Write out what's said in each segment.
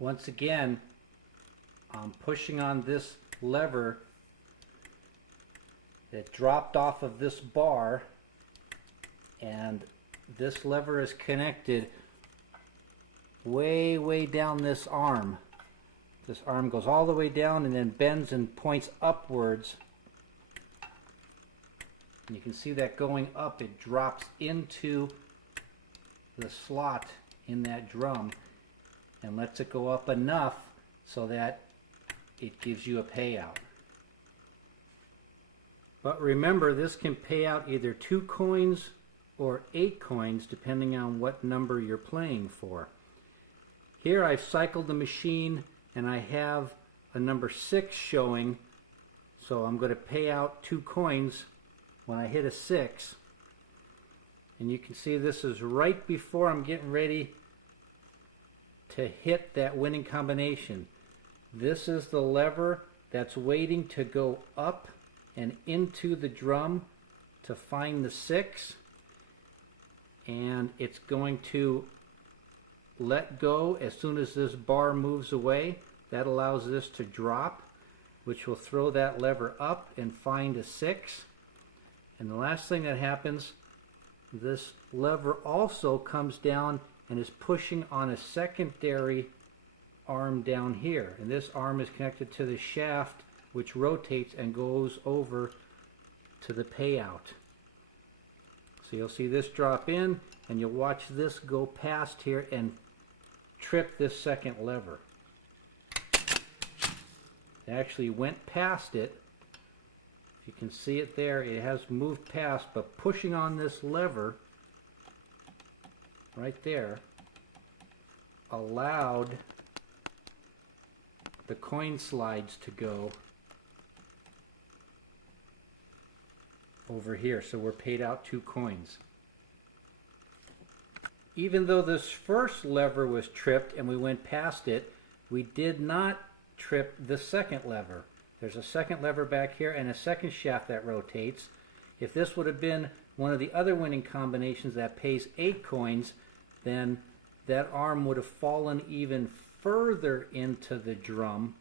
Once again, I'm pushing on this lever that dropped off of this bar, and this lever is connected way down this arm. This arm goes all the way down and then bends and points upwards. And you can see that going up, it drops into the slot in that drum and lets it go up enough so that it gives you a payout. But remember, this can pay out either 2 coins or 8 coins depending on what number you're playing for. Here I've cycled the machine and I have a number 6 showing, so I'm going to pay out 2 coins when I hit a 6. And you can see this is right before I'm getting ready to hit that winning combination. This is the lever that's waiting to go up and into the drum to find the 6, and it's going to let go as soon as this bar moves away. That allows this to drop, which will throw that lever up and find a 6. And the last thing that happens, this lever also comes down and is pushing on a secondary arm down here. And this arm is connected to the shaft, which rotates and goes over to the payout. So you'll see this drop in, and you'll watch this go past here and trip this second lever. It actually went past it. You can see it there, it has moved past, but pushing on this lever right there allowed the coin slides to go over here, so we're paid out 2 coins. Even though this first lever was tripped and we went past it, we did not trip the second lever. There's a second lever back here and a second shaft that rotates. If this would have been one of the other winning combinations that pays 8 coins, then that arm would have fallen even further into the drum,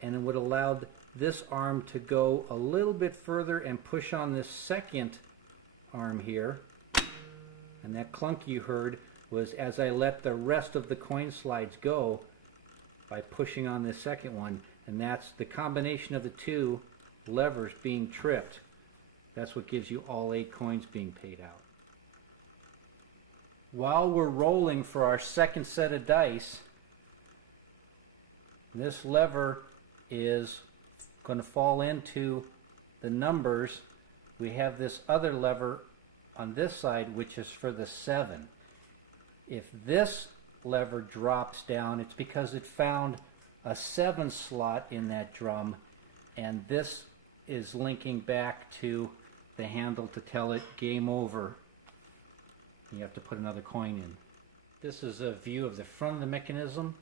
and it would have allowed this arm to go a little bit further and push on this second arm here. And that clunk you heard was as I let the rest of the coin slides go by pushing on this second one. And that's the combination of the 2 levers being tripped. That's what gives you all 8 coins being paid out. While we're rolling for our second set of dice, this lever is going to fall into the numbers. We have this other lever on this side, which is for the 7. If this lever drops down, it's because it found a 7 slot in that drum, and this is linking back to the handle to tell it game over. You have to put another coin in. This is a view of the front of the mechanism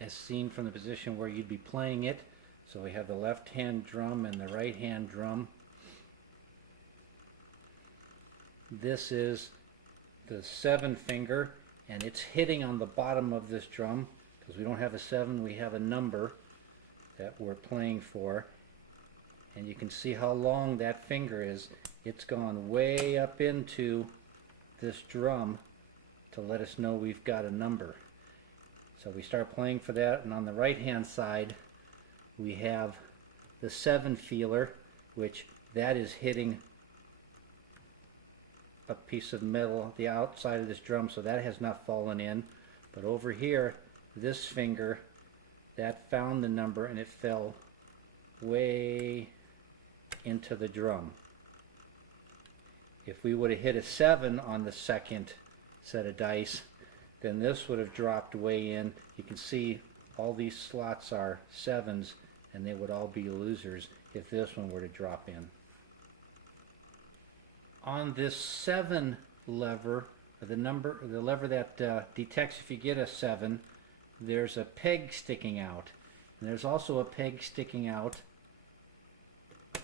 as seen from the position where you'd be playing it. So we have the left hand drum and the right hand drum. This is the 7 finger, and it's hitting on the bottom of this drum because we don't have a 7, we have a number that we're playing for. And you can see how long that finger is. It's gone way up into this drum to let us know we've got a number. So we start playing for that, and on the right hand side we have the 7 feeler, which that is hitting a piece of metal the outside of this drum, so that has not fallen in. But over here, this finger, that found the number and it fell way into the drum. If we would have hit a 7 on the second set of dice, then this would have dropped way in. You can see all these slots are 7s, and they would all be losers if this one were to drop in. On this 7 lever, the lever that detects if you get a 7, there's a peg sticking out. And there's also a peg sticking out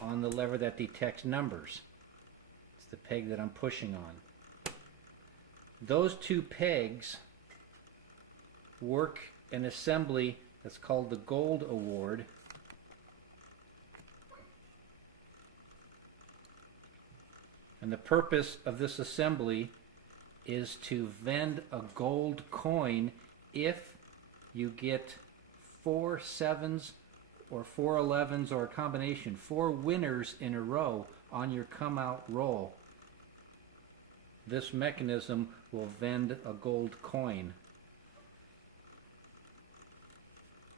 on the lever that detects numbers. It's the peg that I'm pushing on. Those 2 pegs work an assembly that's called the Gold Award. And the purpose of this assembly is to vend a gold coin if you get 4 7s or 4 11s or a combination, 4 winners in a row on your come out roll. This mechanism will vend a gold coin.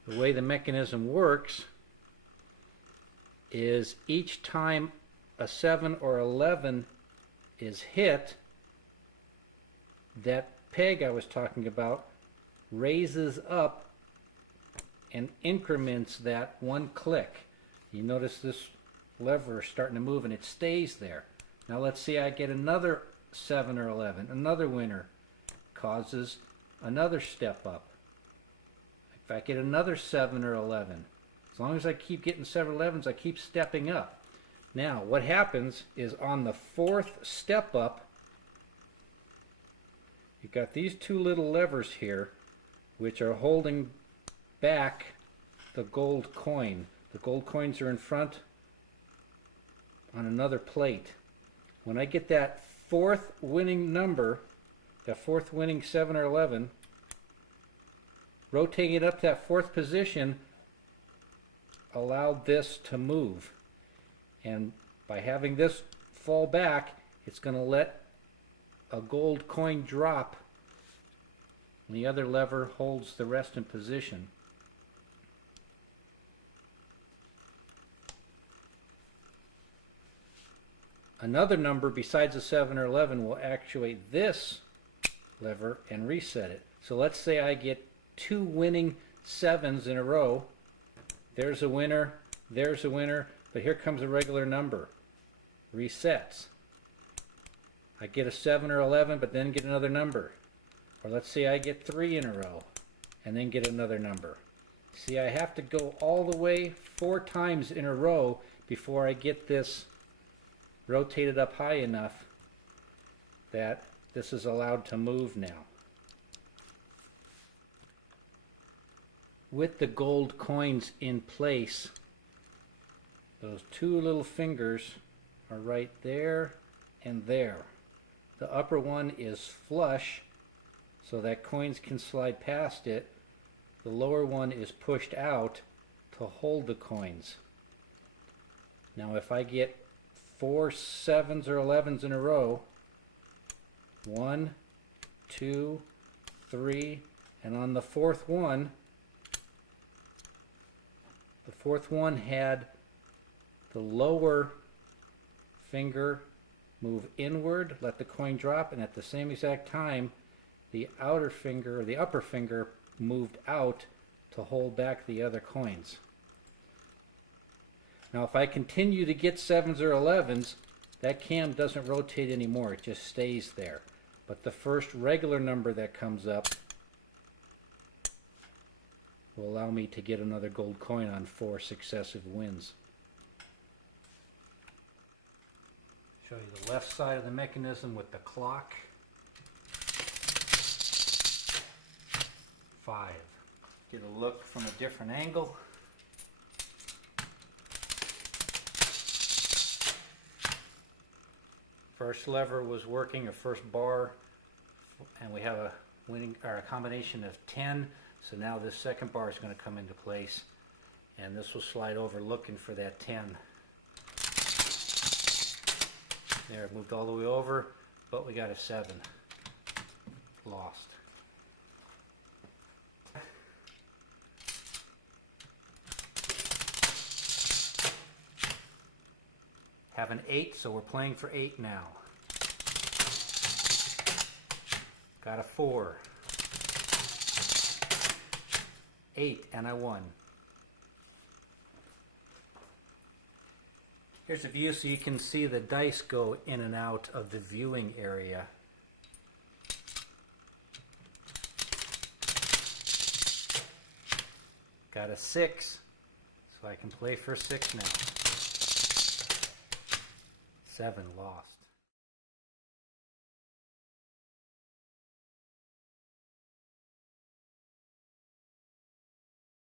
The way the mechanism works is each time a 7 or 11 is hit, that peg I was talking about raises up and increments that one click. You notice this lever is starting to move and it stays there. Now let's see, I get another 7 or 11, another winner, causes another step up. If I get another 7 or 11, as long as I keep getting 7 11s, I keep stepping up. Now what happens is on the 4th step up, you've got these 2 little levers here which are holding back the gold coin. The gold coins are in front on another plate. When I get that 4th winning number, that 4th winning 7 or 11, rotating it up to that 4th position allowed this to move. And by having this fall back, it's going to let a gold coin drop, and the other lever holds the rest in position. Another number besides a 7 or 11 will actuate this lever and reset it. So let's say I get 2 winning 7s in a row. There's a winner, there's a winner, but here comes a regular number. Resets. I get a 7 or 11, but then get another number. Or let's say I get 3 in a row and then get another number. See, I have to go all the way 4 times in a row before I get this rotated up high enough that this is allowed to move now. With the gold coins in place, those 2 little fingers are right there and there. The upper one is flush so that coins can slide past it. The lower one is pushed out to hold the coins. Now if I get 4 7s or 11s in a row, 1, 2, 3, and on the 4th one, the 4th one had the lower finger move inward, let the coin drop, and at the same exact time, the outer finger, or the upper finger, moved out to hold back the other coins. Now if I continue to get 7s or 11s, that cam doesn't rotate anymore, it just stays there. But the first regular number that comes up will allow me to get another gold coin on 4 successive wins. Show you the left side of the mechanism with the clock. 5. Get a look from a different angle. First lever was working, a first bar, and we have a winning or a combination of 10. So now this second bar is going to come into place, and this will slide over looking for that 10. There, it moved all the way over, but we got a 7. Lost. Have an 8, so we're playing for 8 now. Got a 4. 8, and I won. Here's a view so you can see the dice go in and out of the viewing area. Got a 6, so I can play for 6 now. 7 lost.